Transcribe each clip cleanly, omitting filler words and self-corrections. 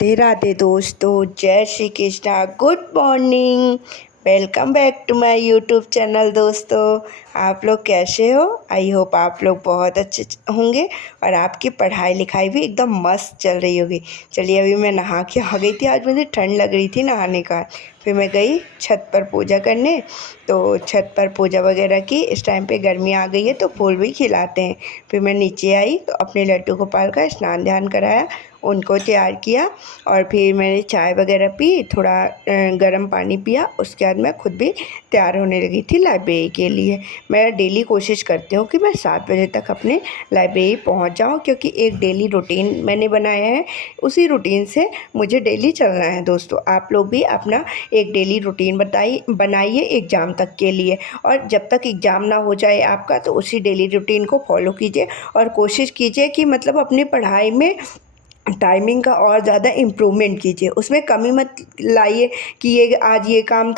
राधे राधे दोस्तों, जय Shri Krishna. Good morning. Welcome back to my YouTube channel. दोस्तों, आप लोग कैसे हो? आई होप आप लोग बहुत अच्छे होंगे और आपकी पढ़ाई लिखाई भी एकदम मस्त चल रही होगी। चलिए, अभी मैं नहा के आ गई थी। आज मुझे ठंड लग रही थी नहाने का। फिर मैं गई छत पर पूजा करने। तो छत पर पूजा वगैरह की। इस टाइम पे गर्मी आ गई है तो फूल भी खिलाते हैं। फिर मैं नीचे आई तो अपने लड्डू गोपाल का स्नान ध्यान कराया, उनको तैयार किया और फिर मैंने चाय वगैरह पी, थोड़ा गर्म पानी पिया। उसके बाद मैं खुद भी तैयार होने लगी थी लाइब्रेरी के लिए। मैं डेली कोशिश करती हूँ कि मैं 7 बजे तक अपने लाइब्रेरी पहुँच जाऊँ, क्योंकि एक डेली रूटीन मैंने बनाया है। उसी रूटीन से मुझे डेली चलना है। दोस्तों, आप लोग भी अपना एक डेली रूटीन बनाइए एग्ज़ाम तक के लिए। और जब तक एग्ज़ाम ना हो जाए आपका, तो उसी डेली रूटीन को फॉलो कीजिए और कोशिश कीजिए कि मतलब अपनी पढ़ाई में टाइमिंग का और ज़्यादा इम्प्रूवमेंट कीजिए। उसमें कमी मत लाइए कि ये आज ये काम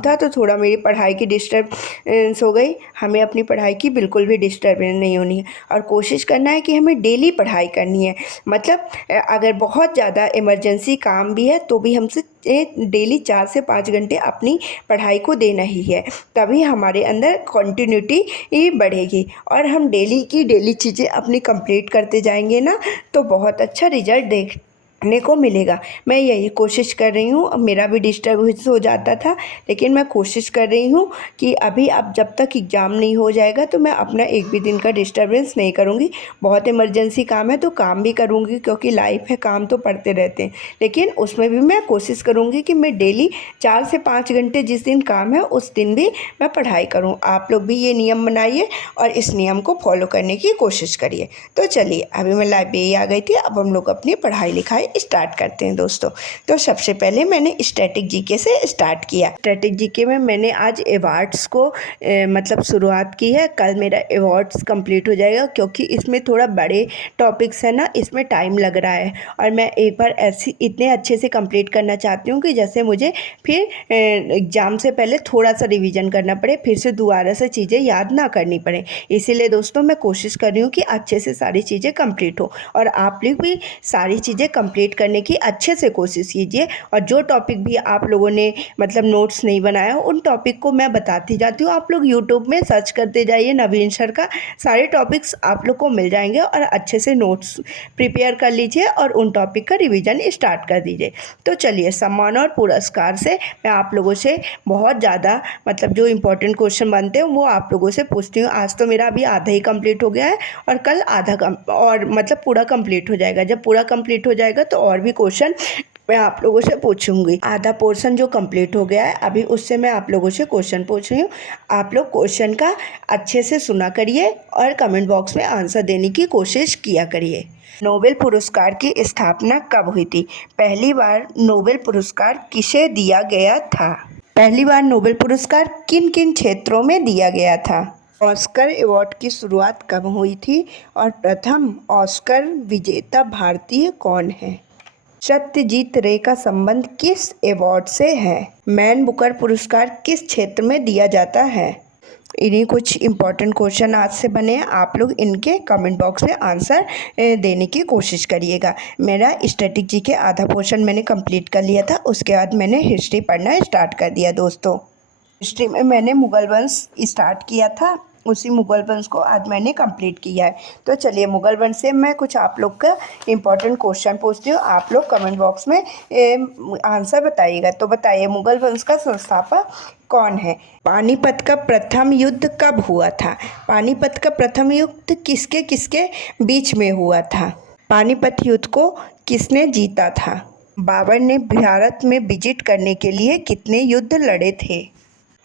था तो थोड़ा मेरी पढ़ाई की डिस्टर्बेंस हो गई। हमें अपनी पढ़ाई की बिल्कुल भी डिस्टर्बेंस नहीं होनी है और कोशिश करना है कि हमें डेली पढ़ाई करनी है। मतलब अगर बहुत ज़्यादा इमरजेंसी काम भी है तो भी हमसे डेली 4 से 5 घंटे अपनी पढ़ाई को देना ही है। तभी हमारे अंदर कंटिन्यूटी बढ़ेगी और हम डेली की डेली चीज़ें अपनी कंप्लीट करते जाएंगे ना, तो बहुत अच्छा रिजल्ट देखने को मिलेगा। मैं यही कोशिश कर रही हूँ। मेरा भी डिस्टर्बेंस हो जाता था, लेकिन मैं कोशिश कर रही हूँ कि अभी अब जब तक एग्ज़ाम नहीं हो जाएगा तो मैं अपना एक भी दिन का डिस्टर्बेंस नहीं करूँगी। बहुत इमरजेंसी काम है तो काम भी करूँगी, क्योंकि लाइफ है, काम तो पड़ते रहते हैं। लेकिन उसमें भी मैं कोशिश करूँगी कि मैं डेली 4 से 5 घंटे जिस दिन काम है उस दिन भी मैं पढ़ाई करूँ। आप लोग भी ये नियम बनाइए और इस नियम को फॉलो करने की कोशिश करिए। तो चलिए, अभी मैं लाइब्रेरी आ गई थी। अब हम लोग अपनी पढ़ाई लिखाई स्टार्ट करते हैं। दोस्तों, तो सबसे पहले मैंने स्टैटिक जीके से स्टार्ट किया। स्टैटिक जीके में मैंने आज अवार्ड्स को मतलब शुरुआत की है। कल मेरा अवार्ड्स कंप्लीट हो जाएगा, क्योंकि इसमें थोड़ा बड़े टॉपिक्स है ना, इसमें टाइम लग रहा है और मैं एक बार ऐसी इतने अच्छे से कंप्लीट करना चाहती हूँ कि जैसे मुझे फिर एग्ज़ाम से पहले थोड़ा सा रिवीजन करना पड़े, फिर से दोबारा से चीज़ें याद ना करनी पड़े। इसीलिए दोस्तों, मैं कोशिश कर रही हूँ कि अच्छे से सारी चीज़ें कंप्लीट हो और आप लोग भी सारी चीज़ें कंप्लीट करने की अच्छे से कोशिश कीजिए। और जो टॉपिक भी आप लोगों ने मतलब नोट्स नहीं बनाया हो, उन टॉपिक को मैं बताती जाती हूँ। आप लोग यूट्यूब में सर्च करते जाइए, नवीन सर का सारे टॉपिक्स आप लोग को मिल जाएंगे और अच्छे से नोट्स प्रिपेयर कर लीजिए और उन टॉपिक का रिवीजन स्टार्ट कर दीजिए। तो चलिए, सम्मान और पुरस्कार से मैं आप लोगों से बहुत ज़्यादा मतलब जो इम्पोर्टेंट क्वेश्चन बनते हैं वो आप लोगों से पूछती हूँ। आज तो मेरा अभी आधा ही कंप्लीट हो गया है और कल और मतलब पूरा कंप्लीट हो जाएगा। जब पूरा कंप्लीट हो जाएगा तो और भी क्वेश्चन मैं आप लोगों से पूछूंगी। आधा पोर्शन जो कंप्लीट हो गया है अभी, उससे मैं आप लोगों से क्वेश्चन पूछ रही हूँ। आप लोग क्वेश्चन का अच्छे से सुना करिए और कमेंट बॉक्स में आंसर देने की कोशिश किया करिए। नोबेल पुरस्कार की स्थापना कब हुई थी? पहली बार नोबेल पुरस्कार किसे दिया गया था? पहली बार नोबेल पुरस्कार किन किन क्षेत्रों में दिया गया था? ऑस्कर अवार्ड की शुरुआत कब हुई थी और प्रथम ऑस्कर विजेता भारतीय कौन है? सत्यजीत रे का संबंध किस अवार्ड से है? मैन बुकर पुरस्कार किस क्षेत्र में दिया जाता है? इन्हीं कुछ इम्पोर्टेंट क्वेश्चन आज से बने हैं। आप लोग इनके कमेंट बॉक्स में आंसर देने की कोशिश करिएगा। मेरा स्टैटिक जी के आधा पोर्शन मैंने कंप्लीट कर लिया था। उसके बाद मैंने हिस्ट्री पढ़ना स्टार्ट कर दिया। दोस्तों, हिस्ट्री में मैंने मुगल वंश स्टार्ट किया था। उसी मुगल वंश को आज मैंने कंप्लीट किया है। तो चलिए, मुगल वंश से मैं कुछ आप लोग का इम्पोर्टेंट क्वेश्चन पूछती हूँ। आप लोग कमेंट बॉक्स में आंसर बताइएगा। तो बताइए, मुगल वंश का संस्थापक कौन है? पानीपत का प्रथम युद्ध कब हुआ था? पानीपत का प्रथम युद्ध किसके किसके बीच में हुआ था? पानीपत युद्ध को किसने जीता था? बाबर ने भारत में विजिट करने के लिए कितने युद्ध लड़े थे?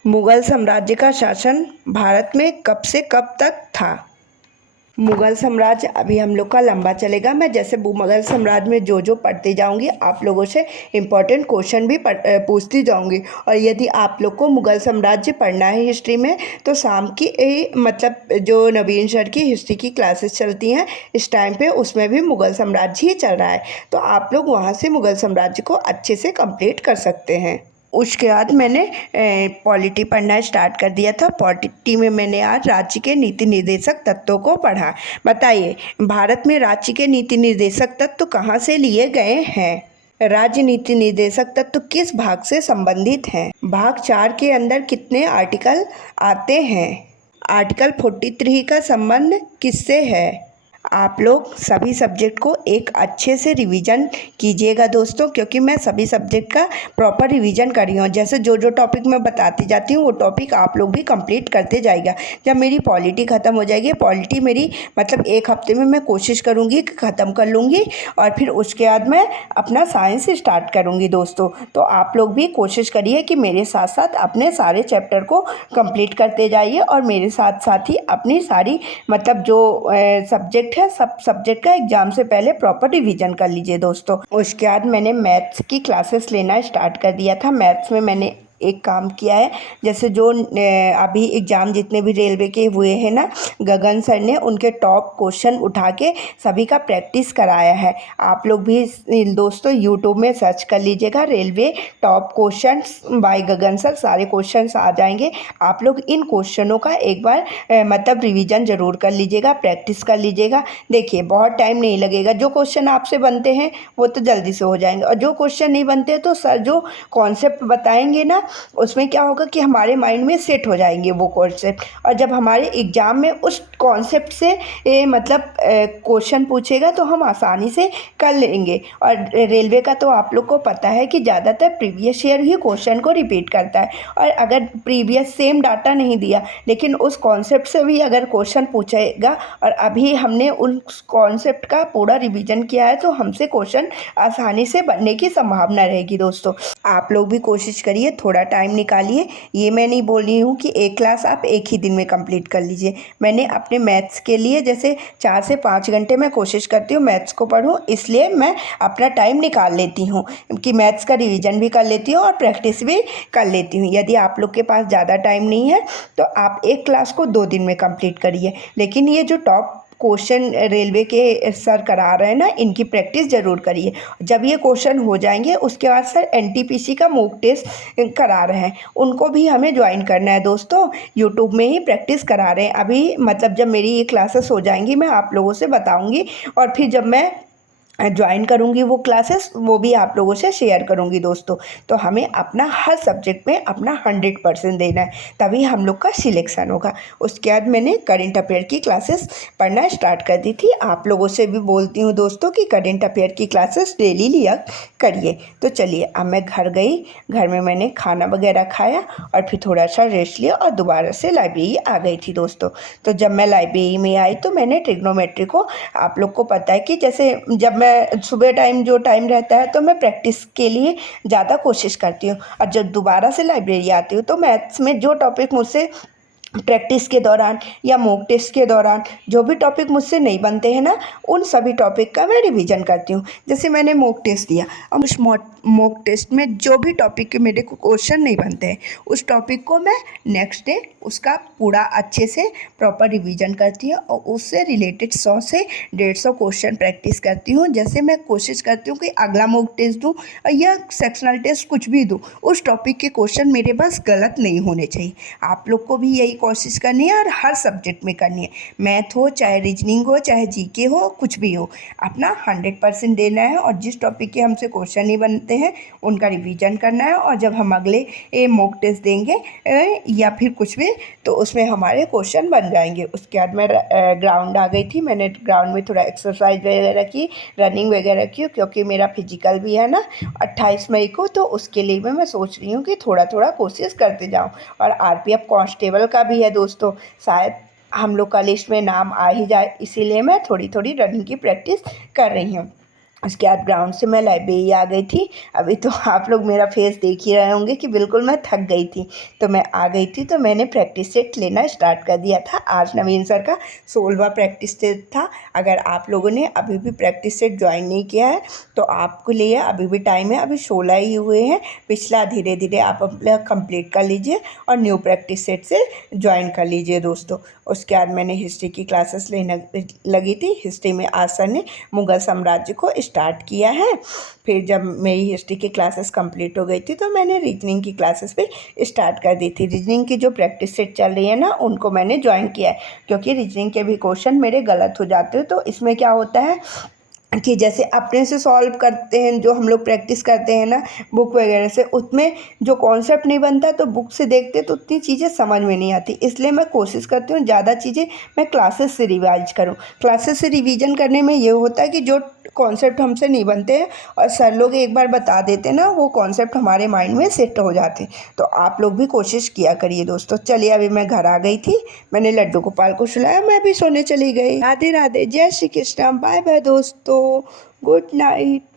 मुगल साम्राज्य का शासन भारत में कब से कब तक था? मुगल साम्राज्य अभी हम लोग का लंबा चलेगा। मैं जैसे मुगल साम्राज्य में जो जो पढ़ती जाऊंगी, आप लोगों से इम्पोर्टेंट क्वेश्चन भी पूछती जाऊंगी। और यदि आप लोग को मुगल साम्राज्य पढ़ना है हिस्ट्री में, तो शाम की मतलब जो नवीन सर की हिस्ट्री की क्लासेस चलती हैं इस टाइम पे, उसमें भी मुगल साम्राज्य ही चल रहा है। तो आप लोग वहाँ से मुगल साम्राज्य को अच्छे से कंप्लीट कर सकते हैं। उसके बाद मैंने पॉलिटी पढ़ना स्टार्ट कर दिया था। पॉलिटी में मैंने आज राज्य के नीति निर्देशक तत्वों को पढ़ा। बताइए, भारत में राज्य के नीति निर्देशक तत्व कहाँ से लिए गए हैं? राजनीति निर्देशक तत्व किस भाग से संबंधित हैं? भाग 4 के अंदर कितने आर्टिकल आते हैं? आर्टिकल 43 का संबंध किससे है? आप लोग सभी सब्जेक्ट को एक अच्छे से रिवीजन कीजिएगा दोस्तों, क्योंकि मैं सभी सब्जेक्ट का प्रॉपर रिवीजन कर रही हूँ। जैसे जो जो टॉपिक मैं बताती जाती हूँ वो टॉपिक आप लोग भी कंप्लीट करते जाइएगा। जब मेरी पॉलिटी ख़त्म हो जाएगी, पॉलिटी मेरी मतलब एक हफ्ते में मैं कोशिश करूँगी कि ख़त्म कर लूँगी, और फिर उसके बाद मैं अपना साइंस स्टार्ट करूँगी दोस्तों। तो आप लोग भी कोशिश करिए कि मेरे साथ साथ अपने सारे चैप्टर को कंप्लीट करते जाइए, और मेरे साथ साथ ही अपनी सारी मतलब जो सब्जेक्ट है सब सब्जेक्ट का एग्जाम से पहले प्रॉपर रिवीजन कर लीजिए दोस्तों। उसके बाद मैंने मैथ्स की क्लासेस लेना स्टार्ट कर दिया था। मैथ्स में मैंने एक काम किया है, जैसे जो अभी एग्ज़ाम जितने भी रेलवे के हुए हैं ना, गगन सर ने उनके टॉप क्वेश्चन उठा के सभी का प्रैक्टिस कराया है। आप लोग भी दोस्तों यूट्यूब में सर्च कर लीजिएगा, रेलवे टॉप क्वेश्चंस बाय गगन सर, सारे क्वेश्चंस आ जाएंगे। आप लोग इन क्वेश्चनों का एक बार मतलब रिवीजन ज़रूर कर लीजिएगा, प्रैक्टिस कर लीजिएगा। देखिए बहुत टाइम नहीं लगेगा, जो क्वेश्चन आपसे बनते हैं वो तो जल्दी से हो जाएंगे, और जो क्वेश्चन नहीं बनते तो सर जो कॉन्सेप्ट बताएंगे ना उसमें क्या होगा कि हमारे माइंड में सेट हो जाएंगे वो कॉन्सेप्ट, और जब हमारे एग्ज़ाम में उस कॉन्सेप्ट से मतलब क्वेश्चन पूछेगा तो हम आसानी से कर लेंगे। और रेलवे का तो आप लोग को पता है कि ज़्यादातर प्रीवियस ईयर ही क्वेश्चन को रिपीट करता है, और अगर प्रीवियस सेम डाटा नहीं दिया लेकिन उस कॉन्सेप्ट से भी अगर क्वेश्चन पूछेगा और अभी हमने उस कॉन्सेप्ट का पूरा रिवीजन किया है तो हमसे क्वेश्चन आसानी से बनने की संभावना रहेगी दोस्तों। आप लोग भी कोशिश करिए, थोड़ा टाइम निकालिए। ये मैं नहीं बोल रही हूँ कि एक क्लास आप एक ही दिन में कंप्लीट कर लीजिए। मैंने अपने मैथ्स के लिए जैसे 4 से 5 घंटे मैं कोशिश करती हूँ मैथ्स को पढूं, इसलिए मैं अपना टाइम निकाल लेती हूँ कि मैथ्स का रिवीजन भी कर लेती हूँ और प्रैक्टिस भी कर लेती हूँ। यदि आप लोग के पास ज़्यादा टाइम नहीं है तो आप एक क्लास को 2 दिन में कंप्लीट करिए, लेकिन ये जो टॉप क्वेश्चन रेलवे के सर करा रहे हैं ना, इनकी प्रैक्टिस ज़रूर करिए। जब ये क्वेश्चन हो जाएंगे उसके बाद सर एनटीपीसी का मॉक टेस्ट करा रहे हैं, उनको भी हमें ज्वाइन करना है दोस्तों। यूट्यूब में ही प्रैक्टिस करा रहे हैं अभी, मतलब जब मेरी ये क्लासेस हो जाएंगी मैं आप लोगों से बताऊंगी, और फिर जब मैं ज्वाइन करूँगी वो क्लासेस वो भी आप लोगों से शेयर करूँगी दोस्तों। तो हमें अपना हर सब्जेक्ट में अपना 100% देना है, तभी हम लोग का सिलेक्शन होगा। उसके बाद मैंने करेंट अफेयर की क्लासेस पढ़ना स्टार्ट कर दी थी। आप लोगों से भी बोलती हूँ दोस्तों कि करेंट अफेयर की क्लासेस डेली लिया करिए। तो चलिए अब मैं घर गई, घर में मैंने खाना वगैरह खाया और फिर थोड़ा सा रेस्ट लिया और दोबारा से लाइब्रेरी आ गई थी दोस्तों। तो जब मैं लाइब्रेरी में आई तो मैंने ट्रिग्नोमेट्री को, आप लोग को पता है कि जैसे जब मैं सुबह टाइम जो टाइम रहता है तो मैं प्रैक्टिस के लिए ज़्यादा कोशिश करती हूँ, और जब दोबारा से लाइब्रेरी आती हूँ तो मैथ्स में जो टॉपिक मुझसे प्रैक्टिस के दौरान या मॉक टेस्ट के दौरान जो भी टॉपिक मुझसे नहीं बनते हैं ना, उन सभी टॉपिक का मैं रिवीजन करती हूँ। जैसे मैंने मॉक टेस्ट दिया, अब उस मॉक टेस्ट में जो भी टॉपिक के मेरे को क्वेश्चन नहीं बनते हैं उस टॉपिक को मैं नेक्स्ट डे उसका पूरा अच्छे से प्रॉपर रिवीजन करती हूँ, और उससे रिलेटेड 100 से 150 क्वेश्चन प्रैक्टिस करती हूँ। जैसे मैं कोशिश करती हूँ कि अगला मॉक टेस्ट दूँ या सेक्शनल टेस्ट कुछ भी दूँ, उस टॉपिक के क्वेश्चन मेरे पास गलत नहीं होने चाहिए। आप लोग को भी यही कोशिश करनी है और हर सब्जेक्ट में करनी है, मैथ हो चाहे रीजनिंग हो चाहे जीके हो, कुछ भी हो, अपना 100% देना है। और जिस टॉपिक के हमसे क्वेश्चन नहीं बनते हैं उनका रिवीजन करना है, और जब हम अगले मॉक टेस्ट देंगे या फिर कुछ भी तो उसमें हमारे क्वेश्चन बन जाएंगे। उसके बाद मैं ग्राउंड आ गई थी, मैंने ग्राउंड में थोड़ा एक्सरसाइज वगैरह की, रनिंग वगैरह की, क्योंकि मेरा फिजिकल भी है ना 28 मई को, तो उसके लिए मैं सोच रही हूँ कि थोड़ा थोड़ा कोशिश करते जाऊँ। और आरपीएफ कांस्टेबल का भी है दोस्तों, शायद हम लोग का लिस्ट में नाम आ ही जाए, इसीलिए मैं थोड़ी थोड़ी रनिंग की प्रैक्टिस कर रही हूँ। उसके बाद ग्राउंड से मैं लाइब्रेरी आ गई थी। अभी तो आप लोग मेरा फेस देख ही रहे होंगे कि बिल्कुल मैं थक गई थी, तो मैं आ गई थी तो मैंने प्रैक्टिस सेट लेना स्टार्ट कर दिया था। आज नवीन सर का 16वां प्रैक्टिस सेट था। अगर आप लोगों ने अभी भी प्रैक्टिस सेट ज्वाइन नहीं किया है तो आपको लिए अभी भी टाइम है, अभी 16 ही हुए हैं। पिछला धीरे धीरे आप अपना कंप्लीट कर लीजिए और न्यू प्रैक्टिस सेट से ज्वाइन कर लीजिए दोस्तों। उसके बाद मैंने हिस्ट्री की क्लासेस लेने लगी थी। हिस्ट्री में आज सर ने मुग़ल साम्राज्य को स्टार्ट किया है। फिर जब मेरी हिस्ट्री की क्लासेस कंप्लीट हो गई थी तो मैंने रीजनिंग की क्लासेस भी स्टार्ट कर दी थी। रीजनिंग की जो प्रैक्टिस सेट चल रही है ना उनको मैंने ज्वाइन किया है, क्योंकि रीजनिंग के भी क्वेश्चन मेरे गलत हो जाते हैं। तो इसमें क्या होता है कि जैसे अपने से सॉल्व करते हैं, जो हम लोग प्रैक्टिस करते हैं ना बुक वगैरह से, उसमें जो कॉन्सेप्ट नहीं बनता तो बुक से देखते तो उतनी चीज़ें समझ में नहीं आती। इसलिए मैं कोशिश करती हूँ ज़्यादा चीज़ें मैं क्लासेस से रिवाइज करूँ। क्लासेस से रिवीजन करने में ये होता है कि जो कॉन्सेप्ट हमसे नहीं बनते हैं और सर लोग एक बार बता देते ना, वो कॉन्सेप्ट हमारे माइंड में सेट हो जाते। तो आप लोग भी कोशिश किया करिए दोस्तों। चलिए अभी मैं घर आ गई थी, मैंने लड्डू गोपाल को सुलाया, मैं भी सोने चली गई। राधे राधे, जय श्री कृष्ण, बाय बाय दोस्तों, गुड नाइट।